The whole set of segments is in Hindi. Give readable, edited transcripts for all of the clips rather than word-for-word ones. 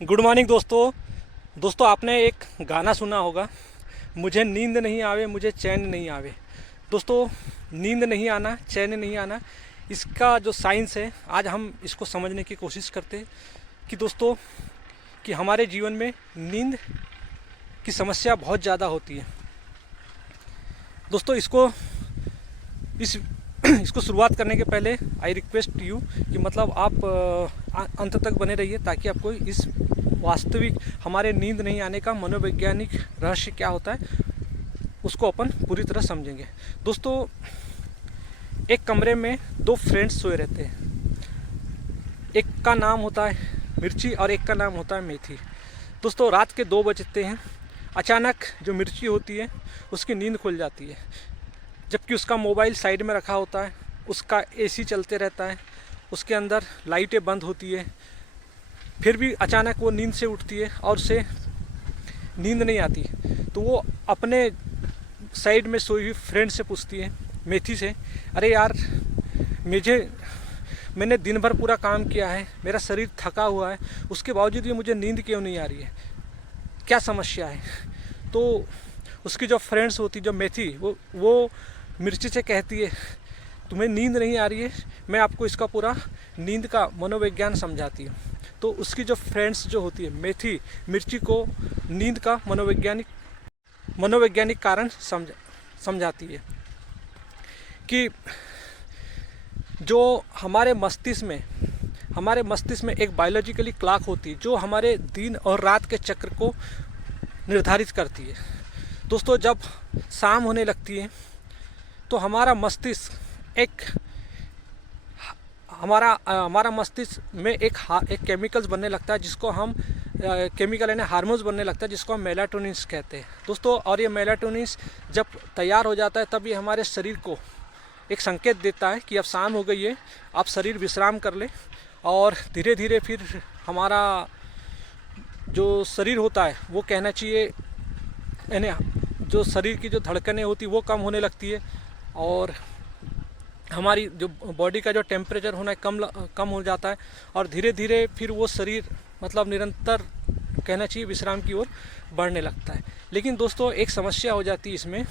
गुड मॉर्निंग दोस्तों आपने एक गाना सुना होगा, मुझे नींद नहीं आवे मुझे चैन नहीं आवे। दोस्तों, नींद नहीं आना, चैन नहीं आना, इसका जो साइंस है आज हम इसको समझने की कोशिश करते हैं कि दोस्तों कि हमारे जीवन में नींद की समस्या बहुत ज़्यादा होती है। दोस्तों इस इसको शुरुआत करने के पहले आई रिक्वेस्ट यू कि मतलब आप अंत तक बने रहिए ताकि आपको इस वास्तविक हमारे नींद नहीं आने का मनोवैज्ञानिक रहस्य क्या होता है उसको अपन पूरी तरह समझेंगे। दोस्तों, एक कमरे में दो फ्रेंड्स सोए रहते हैं। एक का नाम होता है मिर्ची और एक का नाम होता है मेथी। दोस्तों, रात के 2 बजते हैं। अचानक जो मिर्ची होती है उसकी नींद खुल जाती है, जबकि उसका मोबाइल साइड में रखा होता है, उसका एसी चलते रहता है, उसके अंदर लाइटें बंद होती है। फिर भी अचानक वो नींद से उठती है और उसे नींद नहीं आती, तो वो अपने साइड में सोई हुई फ्रेंड से पूछती है, मेथी से, अरे यार मैंने दिन भर पूरा काम किया है, मेरा शरीर थका हुआ है, उसके बावजूद भी मुझे नींद क्यों नहीं आ रही है, क्या समस्या है। तो उसकी जो फ्रेंड्स होती, जो मेथी, वो मिर्ची से कहती है, तुम्हें नींद नहीं आ रही है, मैं आपको इसका पूरा नींद का मनोविज्ञान समझाती हूँ। तो उसकी जो फ्रेंड्स जो होती है मेथी, मिर्ची को नींद का मनोवैज्ञानिक कारण समझाती है कि जो हमारे मस्तिष्क में एक बायोलॉजिकली क्लॉक होती है जो हमारे दिन और रात के चक्र को निर्धारित करती है। दोस्तों, जब शाम होने लगती है तो हमारा मस्तिष्क में एक केमिकल्स बनने लगता है जिसको हम केमिकल यानी हार्मोन्स बनने लगता है जिसको हम मेलाटोनिन कहते हैं। दोस्तों, और ये मेलाटोनिन जब तैयार हो जाता है तब ये हमारे शरीर को एक संकेत देता है कि अब शाम हो गई है, आप शरीर विश्राम कर ले। और धीरे धीरे फिर हमारा जो शरीर होता है वो कहना चाहिए, यानी जो शरीर की जो धड़कनें होती वो कम होने लगती है और हमारी जो बॉडी का जो टेम्परेचर होना है कम हो जाता है और धीरे धीरे फिर वो शरीर मतलब निरंतर कहना चाहिए विश्राम की ओर बढ़ने लगता है। लेकिन दोस्तों, एक समस्या हो जाती है इसमें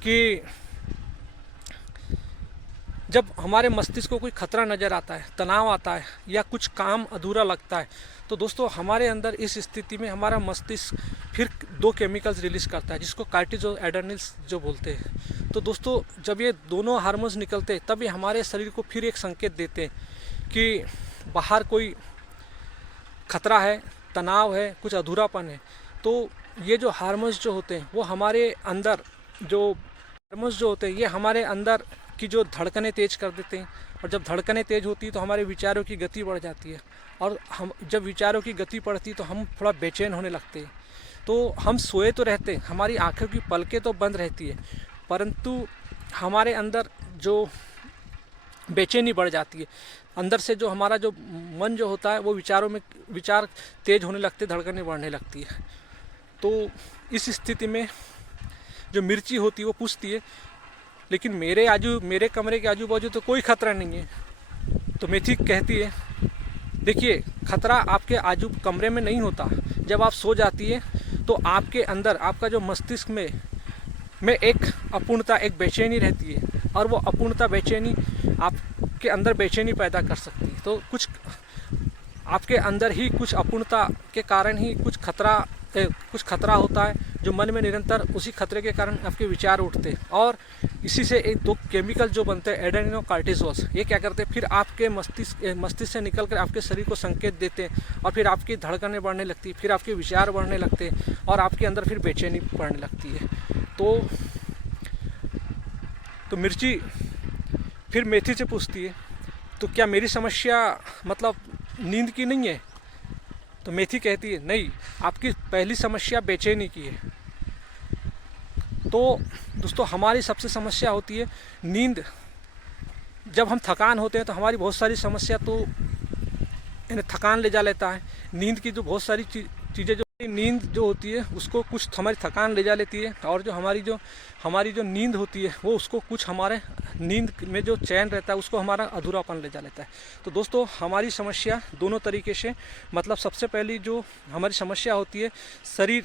कि जब हमारे मस्तिष्क को कोई खतरा नज़र आता है, तनाव आता है या कुछ काम अधूरा लगता है, तो दोस्तों हमारे अंदर इस स्थिति में हमारा मस्तिष्क फिर 2 केमिकल्स रिलीज़ करता है जिसको कार्टिसोल एड्रेनलिन जो बोलते हैं। तो दोस्तों, जब ये दोनों हार्मोन्स निकलते हैं तब ये हमारे शरीर को फिर एक संकेत देते हैं कि बाहर कोई खतरा है, तनाव है, कुछ अधूरापन है। तो ये जो हार्मोन्स जो होते हैं वो हमारे अंदर ये हमारे अंदर की जो धड़कनें तेज़ कर देते हैं और जब धड़कनें तेज़ होती है तो हमारे विचारों की गति बढ़ जाती है और हम जब विचारों की गति बढ़ती है तो हम थोड़ा बेचैन होने लगते हैं। तो हम सोए तो रहते हैं, हमारी आंखों की पलकें तो बंद रहती है, परंतु हमारे अंदर जो बेचैनी बढ़ जाती है, अंदर से जो हमारा जो मन जो होता है वो विचार तेज़ होने लगते, धड़कनें बढ़ने लगती है। तो इस स्थिति में जो मिर्ची होती है वो पूछती है, लेकिन मेरे कमरे के आजू बाजू तो कोई खतरा नहीं है। तो मेथी कहती है, देखिए, खतरा आपके कमरे में नहीं होता। जब आप सो जाती है तो आपके अंदर आपका जो मस्तिष्क में एक अपूर्णता, एक बेचैनी रहती है और वो अपूर्णता बेचैनी आपके अंदर बेचैनी पैदा कर सकती है। तो कुछ आपके अंदर ही कुछ अपूर्णता के कारण ही कुछ खतरा होता है जो मन में निरंतर उसी खतरे के कारण आपके विचार उठते हैं और इसी से 2 केमिकल जो बनते हैं एड्रेनलिन और कार्टिसोल, ये क्या करते हैं फिर आपके मस्तिष्क से निकलकर आपके शरीर को संकेत देते हैं और फिर आपकी धड़कनें बढ़ने लगती है, फिर आपके विचार बढ़ने लगते हैं और आपके अंदर फिर बेचैनी बढ़ने लगती है। तो मिर्ची फिर मेथी से पूछती है, तो क्या मेरी समस्या मतलब नींद की नहीं है? तो मेथी कहती है, नहीं, आपकी पहली समस्या बेचैनी की है। तो दोस्तों, हमारी सबसे समस्या होती है नींद। जब हम थकान होते हैं तो हमारी बहुत सारी समस्या तो थकान ले जा लेता है। नींद की जो बहुत सारी चीज़ें जो नींद जो होती है उसको कुछ हमारी थकान ले जा लेती है, और जो हमारी जो नींद होती है वो उसको कुछ हमारे नींद में जो चैन रहता है उसको हमारा अधूरापन ले जा लेता है। तो दोस्तों हमारी समस्या दोनों तरीके से, मतलब सबसे पहली जो हमारी समस्या होती है शरीर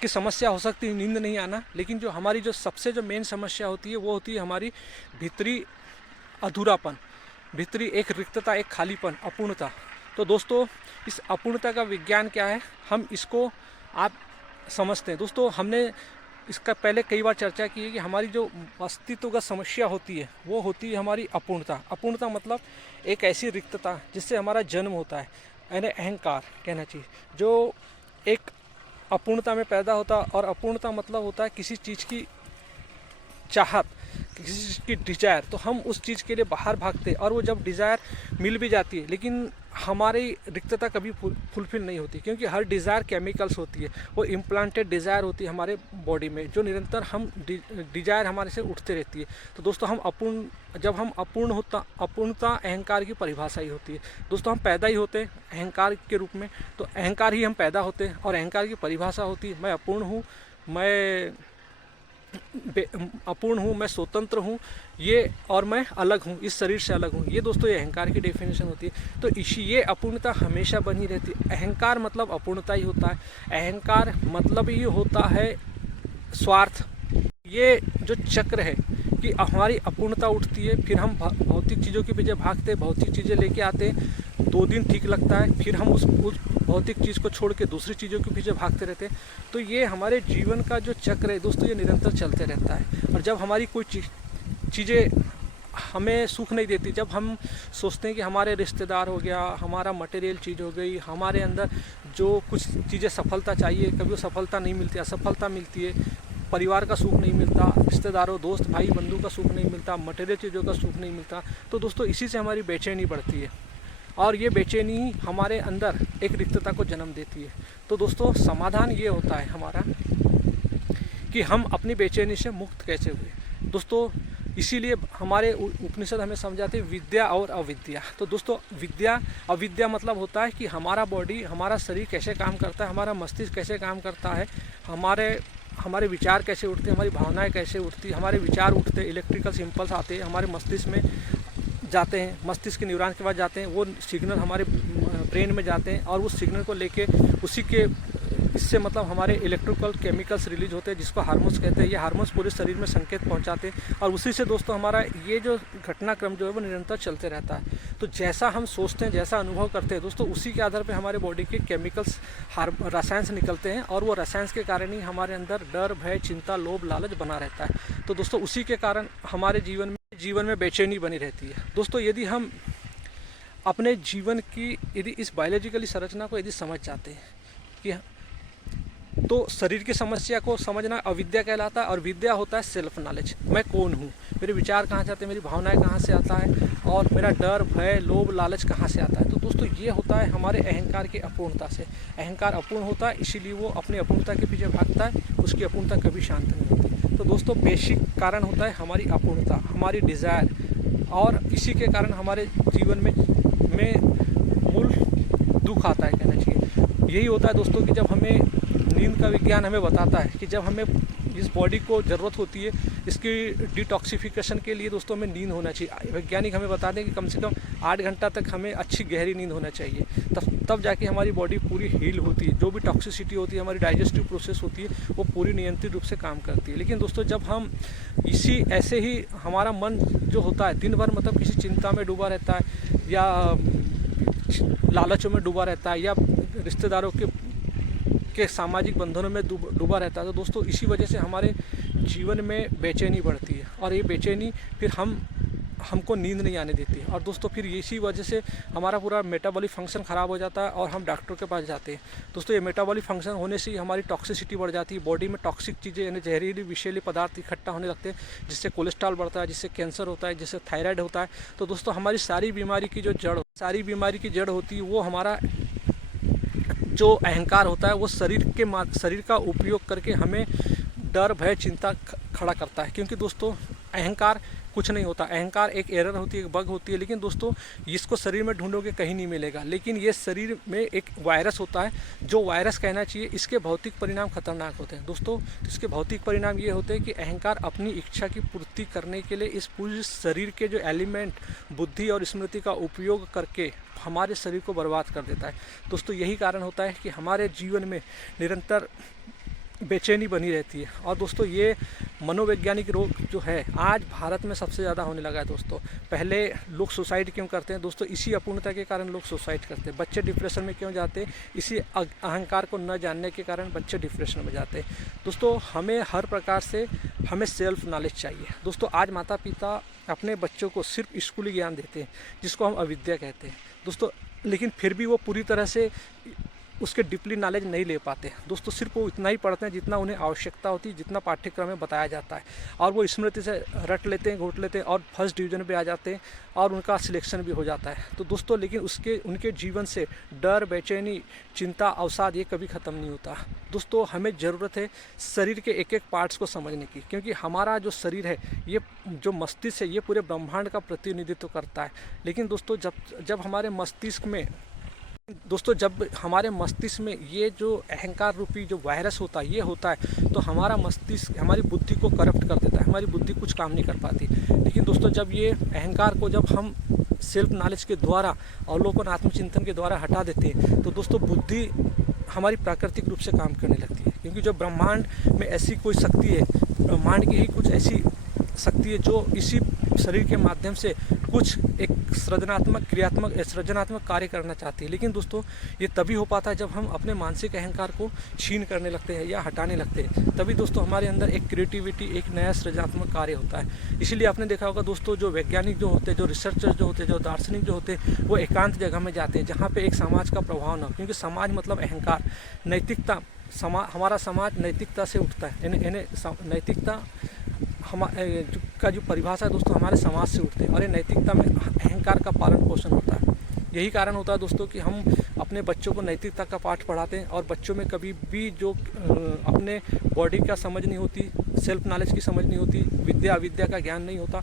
की समस्या हो सकती है नींद नहीं आना, लेकिन जो हमारी जो सबसे जो मेन समस्या होती है वो होती है हमारी भीतरी अधूरापन, भीतरी एक रिक्तता, एक खालीपन, अपूर्णता। तो दोस्तों इस अपूर्णता का विज्ञान क्या है, हम इसको आप समझते हैं। दोस्तों हमने इसका पहले कई बार चर्चा की है कि हमारी जो अस्तित्वगत समस्या होती है वो होती है हमारी अपूर्णता। अपूर्णता मतलब एक ऐसी रिक्तता जिससे हमारा जन्म होता है, यानी अहंकार कहना चाहिए, जो एक अपूर्णता में पैदा होता है। और अपूर्णता मतलब होता है किसी चीज़ की चाहत, किसी चीज़ की डिज़ायर, तो हम उस चीज़ के लिए बाहर भागते, और वो जब डिज़ायर मिल भी जाती है लेकिन हमारी रिक्तता कभी फुलफिल नहीं होती, क्योंकि हर डिज़ायर केमिकल्स होती है, वो इम्प्लांटेड डिज़ायर होती है हमारे बॉडी में, जो निरंतर हम डिज़ायर हमारे से उठते रहती है। तो दोस्तों जब हम अपूर्णता अहंकार की परिभाषा ही होती है। दोस्तों हम पैदा ही होते हैं अहंकार के रूप में, तो अहंकार ही हम पैदा होते हैं, और अहंकार की परिभाषा होती है मैं अपूर्ण हूँ, मैं अपूर्ण हूँ, मैं स्वतंत्र हूँ, ये और मैं अलग हूँ, इस शरीर से अलग हूँ। ये दोस्तों ये अहंकार की डेफिनेशन होती है। तो ये अपूर्णता हमेशा बनी रहती है। अहंकार मतलब अपूर्णता ही होता है। अहंकार मतलब ही होता है स्वार्थ। ये जो चक्र है कि हमारी अपूर्णता उठती है, फिर हम भौतिक चीज़ों के पीछे भागते, भौतिक चीज़ें लेके आते हैं, 2 दिन ठीक लगता है, फिर हम उस भौतिक चीज़ को छोड़ के दूसरी चीज़ों के पीछे भागते रहते हैं। तो ये हमारे जीवन का जो चक्र है दोस्तों ये निरंतर चलते रहता है। और जब हमारी कोई चीज़ें हमें सुख नहीं देती, जब हम सोचते हैं कि हमारे रिश्तेदार हो गया, हमारा मटेरियल चीज़ हो गई, हमारे अंदर जो कुछ चीज़ें सफलता चाहिए, कभी वो सफलता नहीं मिलती, असफलता मिलती है, परिवार का सुख नहीं मिलता, रिश्तेदारों, दोस्त, भाई, बंधु का सुख नहीं मिलता, मटेरियल चीज़ों का सुख नहीं मिलता, तो दोस्तों इसी से हमारी बेचैनी बढ़ती है, और ये बेचैनी ही हमारे अंदर एक रिक्तता को जन्म देती है। तो दोस्तों समाधान ये होता है हमारा कि हम अपनी बेचैनी से मुक्त कैसे हुए। दोस्तों इसीलिए हमारे उपनिषद हमें समझाते हैं विद्या और अविद्या। तो दोस्तों विद्या अविद्या मतलब होता है कि हमारा बॉडी, हमारा शरीर कैसे काम करता है, हमारा मस्तिष्क कैसे काम करता है, हमारे विचार कैसे उठते हैं, हमारी भावनाएं कैसे उठती हैं, हमारे विचार उठते हैं, इलेक्ट्रिकल सिंपल्स आते हैं, हमारे मस्तिष्क में जाते हैं, मस्तिष्क के न्यूरॉन के पास जाते हैं, वो सिग्नल हमारे ब्रेन में जाते हैं, और उस सिग्नल को लेके उसी के इससे मतलब हमारे इलेक्ट्रिकल केमिकल्स रिलीज होते हैं जिसको हार्मोन्स कहते हैं। ये हार्मोन्स पूरे शरीर में संकेत पहुंचाते हैं, और उसी से दोस्तों हमारा ये जो घटनाक्रम जो है वो निरंतर चलते रहता है। तो जैसा हम सोचते हैं, जैसा अनुभव करते हैं दोस्तों, उसी के आधार पर हमारे बॉडी के केमिकल्स, रसायन निकलते हैं, और वो रसायन के कारण ही हमारे अंदर डर, भय, चिंता, लोभ, लालच बना रहता है। तो दोस्तों उसी के कारण हमारे जीवन में बेचैनी बनी रहती है। दोस्तों यदि हम अपने जीवन की यदि इस बायोलॉजिकली संरचना को यदि समझ जाते हैं कि तो शरीर की समस्या को समझना अविद्या कहलाता है, और विद्या होता है सेल्फ नॉलेज, मैं कौन हूँ, मेरे विचार कहाँ से आते हैं, मेरी भावनाएं कहाँ से आता है, और मेरा डर, भय, लोभ, लालच कहाँ से आता है। तो दोस्तों ये होता है हमारे अहंकार की अपूर्णता से। अहंकार अपूर्ण होता है, इसीलिए वो अपनी अपूर्णता के पीछे भागता है, उसकी अपूर्णता कभी शांत नहीं होती। तो दोस्तों बेसिक कारण होता है हमारी अपूर्णता, हमारी डिज़ायर, और इसी के कारण हमारे जीवन में मूल दुख आता है कहना चाहिए। यही होता है दोस्तों कि जब हमें नींद का विज्ञान हमें बताता है कि जब हमें इस बॉडी को ज़रूरत होती है इसकी डिटॉक्सिफिकेशन के लिए दोस्तों हमें नींद होना चाहिए। वैज्ञानिक हमें बताते हैं कि कम से कम 8 घंटा तक हमें अच्छी गहरी नींद होना चाहिए, तब जाके हमारी बॉडी पूरी हील होती है, जो भी टॉक्सिसिटी होती है, हमारी डाइजेस्टिव प्रोसेस होती है, वो पूरी नियंत्रित रूप से काम करती है। लेकिन दोस्तों जब हम ऐसे ही हमारा मन जो होता है दिन भर मतलब किसी चिंता में डूबा रहता है, या लालचों में डूबा रहता है, या रिश्तेदारों के सामाजिक बंधनों में डूबा रहता है, तो दोस्तों इसी वजह से हमारे जीवन में बेचैनी बढ़ती है, और ये बेचैनी फिर हमको नींद नहीं आने देती है, और दोस्तों फिर इसी वजह से हमारा पूरा मेटाबॉलिक फंक्शन ख़राब हो जाता है, और हम डॉक्टर के पास जाते हैं। दोस्तों ये मेटाबॉलिक फंक्शन होने से ही हमारी टॉक्सिसिटी बढ़ जाती है, बॉडी में टॉक्सिक चीज़ें यानी जहरीली विषैले पदार्थ इकट्ठा होने लगते हैं, जिससे कोलेस्ट्रॉल बढ़ता है, जिससे कैंसर होता है, जिससे थायराइड होता है। तो दोस्तों हमारी सारी बीमारी की जड़ होती है वो हमारा जो अहंकार होता है, वो शरीर का उपयोग करके हमें डर, भय, चिंता खड़ा करता है। क्योंकि दोस्तों अहंकार कुछ नहीं होता। अहंकार एक एरर होती है, एक बग होती है, लेकिन दोस्तों इसको शरीर में ढूंढोगे कहीं नहीं मिलेगा। लेकिन ये शरीर में एक वायरस होता है, जो वायरस कहना चाहिए। इसके भौतिक परिणाम खतरनाक होते हैं दोस्तों। इसके भौतिक परिणाम ये होते हैं कि अहंकार अपनी इच्छा की पूर्ति करने के लिए इस पूरे शरीर के जो एलिमेंट बुद्धि और स्मृति का उपयोग करके हमारे शरीर को बर्बाद कर देता है दोस्तों। यही कारण होता है कि हमारे जीवन में निरंतर बेचैनी बनी रहती है। और दोस्तों ये मनोवैज्ञानिक रोग जो है आज भारत में सबसे ज़्यादा होने लगा है दोस्तों। पहले लोग सुसाइड क्यों करते हैं दोस्तों? इसी अपूर्णता के कारण लोग सुसाइड करते हैं। बच्चे डिप्रेशन में क्यों जाते हैं? इसी अहंकार को न जानने के कारण बच्चे डिप्रेशन में जाते हैं दोस्तों। हमें हर प्रकार से हमें सेल्फ नॉलेज चाहिए दोस्तों। आज माता पिता अपने बच्चों को सिर्फ स्कूली ज्ञान देते हैं, जिसको हम अविद्या कहते हैं दोस्तों, लेकिन फिर भी वो पूरी तरह से उसके डीपली नॉलेज नहीं ले पाते दोस्तों। सिर्फ वो इतना ही पढ़ते हैं जितना उन्हें आवश्यकता होती है, जितना पाठ्यक्रम में बताया जाता है, और वो स्मृति से रट लेते हैं, घोट लेते हैं और फर्स्ट डिवीज़न पे आ जाते हैं और उनका सिलेक्शन भी हो जाता है तो दोस्तों। लेकिन उनके जीवन से डर, बेचैनी, चिंता, अवसाद ये कभी ख़त्म नहीं होता दोस्तों। हमें ज़रूरत है शरीर के एक एक पार्ट्स को समझने की, क्योंकि हमारा जो शरीर है, ये जो मस्तिष्क है, ये पूरे ब्रह्मांड का प्रतिनिधित्व करता है। लेकिन दोस्तों जब हमारे मस्तिष्क में ये जो अहंकार रूपी जो वायरस होता है, ये होता है, तो हमारा मस्तिष्क हमारी बुद्धि को करप्ट कर देता है, हमारी बुद्धि कुछ काम नहीं कर पाती। लेकिन दोस्तों जब ये अहंकार को जब हम सेल्फ नॉलेज के द्वारा, अवलोकन, आत्मचिंतन के द्वारा हटा देते हैं, तो दोस्तों बुद्धि हमारी प्राकृतिक रूप से काम करने लगती है। क्योंकि जो ब्रह्मांड में ऐसी कोई शक्ति है, ब्रह्मांड की ही कुछ ऐसी शक्ति है जो इसी शरीर के माध्यम से कुछ एक सृजनात्मक कार्य करना चाहती है। लेकिन दोस्तों ये तभी हो पाता है जब हम अपने मानसिक अहंकार को छीन करने लगते हैं या हटाने लगते हैं। तभी दोस्तों हमारे अंदर एक क्रिएटिविटी, एक नया सृजनात्मक कार्य होता है। इसीलिए आपने देखा होगा दोस्तों, जो वैज्ञानिक जो होते हैं, जो रिसर्चर जो होते हैं, जो दार्शनिक जो होते हैं, वो एकांत जगह में जाते हैं जहाँ पे एक समाज का प्रभाव ना हो। क्योंकि समाज मतलब अहंकार, नैतिकता। हमारा समाज नैतिकता से उठता है। नैतिकता का जो परिभाषा है दोस्तों, हमारे समाज से उठते हैं, और ये नैतिकता में अहंकार का पालन पोषण होता है। यही कारण होता है दोस्तों कि हम अपने बच्चों को नैतिकता का पाठ पढ़ाते हैं, और बच्चों में कभी भी जो अपने बॉडी का समझ नहीं होती, सेल्फ नॉलेज की समझ नहीं होती, विद्या अविद्या का ज्ञान नहीं होता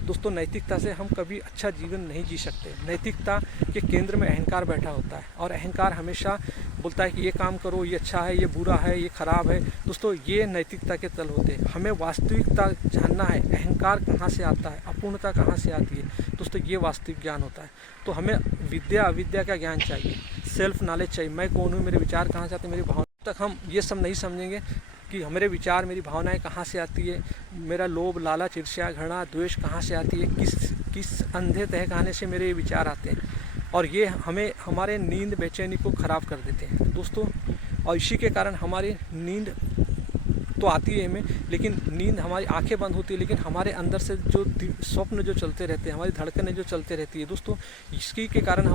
दोस्तों। नैतिकता से हम कभी अच्छा जीवन नहीं जी सकते। नैतिकता के केंद्र में अहंकार बैठा होता है, और अहंकार हमेशा बोलता है कि ये काम करो, ये अच्छा है, ये बुरा है, ये खराब है दोस्तों। ये नैतिकता के तल होते हैं। हमें वास्तविकता जानना है, अहंकार कहाँ से आता है, अपूर्णता कहाँ से आती है दोस्तों, ये वास्तविक ज्ञान होता है। तो हमें विद्या अविद्या का ज्ञान चाहिए, सेल्फ नॉलेज चाहिए। मैं कौन हूँ, मेरे विचार कहाँ से आते हैं, मेरी भावना। तक हम ये सब नहीं समझेंगे कि मेरे विचार, मेरी भावनाएं कहाँ से आती है, मेरा लोभ, लालच, ईर्ष्या, घृणा, द्वेष कहाँ से आती है, किस अंधे तहखाने से मेरे ये विचार आते हैं, और ये हमें हमारे नींद, बेचैनी को ख़राब कर देते हैं दोस्तों। और इसी के कारण हमारी नींद तो आती है हमें, लेकिन नींद, हमारी आंखें बंद होती है, लेकिन हमारे अंदर से जो स्वप्न जो चलते रहते हैं, हमारी धड़कनें जो चलते रहती है दोस्तों, इसकी के कारण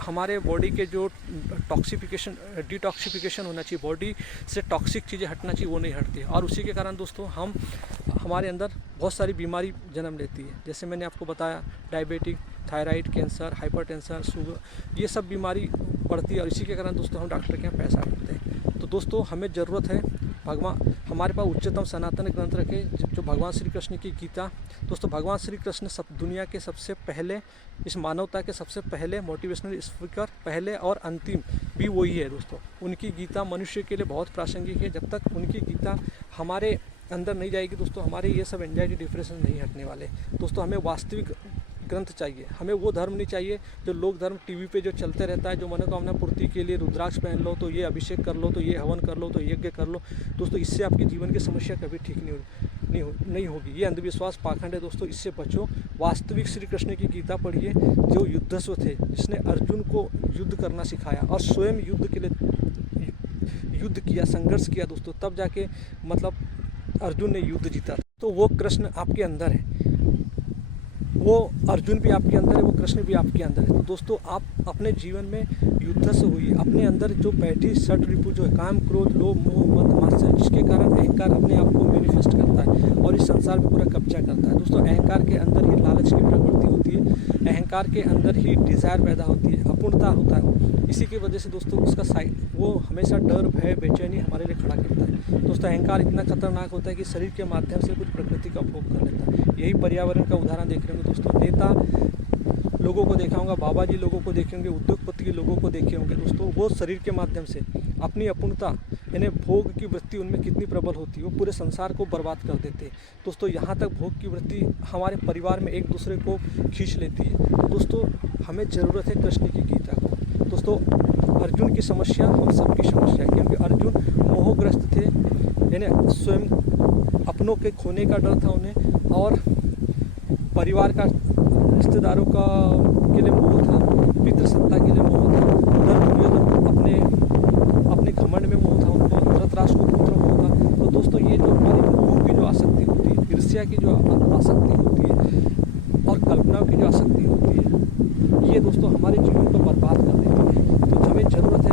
हमारे बॉडी के जो डिटॉक्सिफिकेशन होना चाहिए, बॉडी से टॉक्सिक चीज़ें हटना चाहिए, वो नहीं हटती है। और उसी के कारण दोस्तों हमारे अंदर बहुत सारी बीमारी जन्म लेती है। जैसे मैंने आपको बताया, diabetic, thyroid, cancer, hypertension, sugar, ये सब बीमारी बढ़ती है। और इसी के कारण दोस्तों हम डॉक्टर के यहाँ पैसा देते हैं। तो दोस्तों हमें ज़रूरत है, भगवान हमारे पास उच्चतम सनातन ग्रंथ रखे, जो भगवान श्री कृष्ण की गीता दोस्तों। भगवान श्री कृष्ण दुनिया के सबसे पहले, इस मानवता के सबसे पहले मोटिवेशनल स्पीकर, पहले और अंतिम भी वही है दोस्तों। उनकी गीता मनुष्य के लिए बहुत प्रासंगिक है। जब तक उनकी गीता हमारे अंदर नहीं जाएगी दोस्तों, हमारे ये सब एंजाइटी, डिप्रेशन नहीं हटने वाले दोस्तों। हमें वास्तविक ग्रंथ चाहिए, हमें वो धर्म नहीं चाहिए जो लोक धर्म टीवी पे जो चलते रहता है, जो मनोकामना पूर्ति के लिए रुद्राक्ष पहन लो तो ये अभिषेक कर लो, तो ये हवन कर लो, तो यज्ञ कर लो दोस्तों। इससे आपके जीवन की समस्या कभी ठीक नहीं होगी। ये अंधविश्वास, पाखंड है दोस्तों, इससे बचो। वास्तविक श्री कृष्ण की गीता पढ़िए, जो युद्धस्व थे, जिसने अर्जुन को युद्ध करना सिखाया और स्वयं युद्ध के लिए युद्ध किया, संघर्ष किया दोस्तों, तब जाके मतलब अर्जुन ने युद्ध जीता। तो वो कृष्ण आपके अंदर है, वो अर्जुन भी आपके अंदर है, वो कृष्ण भी आपके अंदर है। तो दोस्तों आप अपने जीवन में युद्ध से हुई, अपने अंदर जो बैठी षट रिपु जो है, काम, क्रोध, लोभ, मोह, मद, मात्सर्य, जिसके कारण अहंकार अपने आप को मैनिफेस्ट करता है और इस संसार में पूरा कब्जा करता है दोस्तों। अहंकार के अंदर ये लालच की प्रवृत्ति होती है। अहंकार के अंदर ही डिज़ायर पैदा होती है, अपूर्णता होता है। इसी की वजह से दोस्तों उसका साइड वो हमेशा डर, भय, बेचैनी हमारे लिए खड़ा करता है। दोस्तों अहंकार इतना खतरनाक होता है कि शरीर के माध्यम से कुछ प्रकृति का भोग कर लेता है। यही पर्यावरण का उदाहरण देख रहे होंगे दोस्तों, नेता लोगों को देखा होगा, बाबा जी लोगों को देखे होंगे, उद्योगपति के लोगों को देखे होंगे दोस्तों, वो शरीर के माध्यम से अपनी अपूर्णता यानी भोग की वृत्ति उनमें कितनी प्रबल होती है, वो पूरे संसार को बर्बाद कर देते हैं दोस्तों। यहाँ तक भोग की वृत्ति हमारे परिवार में एक दूसरे को खींच लेती है। दोस्तों हमें ज़रूरत है कृष्ण की गीता को। दोस्तों अर्जुन की समस्या हम सबकी समस्या है, क्योंकि अर्जुन मोहग्रस्त थे, यानी स्वयं अपनों के खोने का डर था उन्हें, और परिवार का, रिश्तेदारों का के लिए मोह था, पितृसत्ता के लिए मोह था, अपने घमंड में मोह था उनको, धृतराष्ट्र को पुत्र मोह था। तो दोस्तों ये जो हमारी मोह की जो आसक्ति होती है, ईर्ष्या की जो आसक्ति होती है, और कल्पनाओं की जो आसक्ति होती है, ये दोस्तों हमारे जीवन को बर्बाद कर देती है। तो हमें ज़रूरत है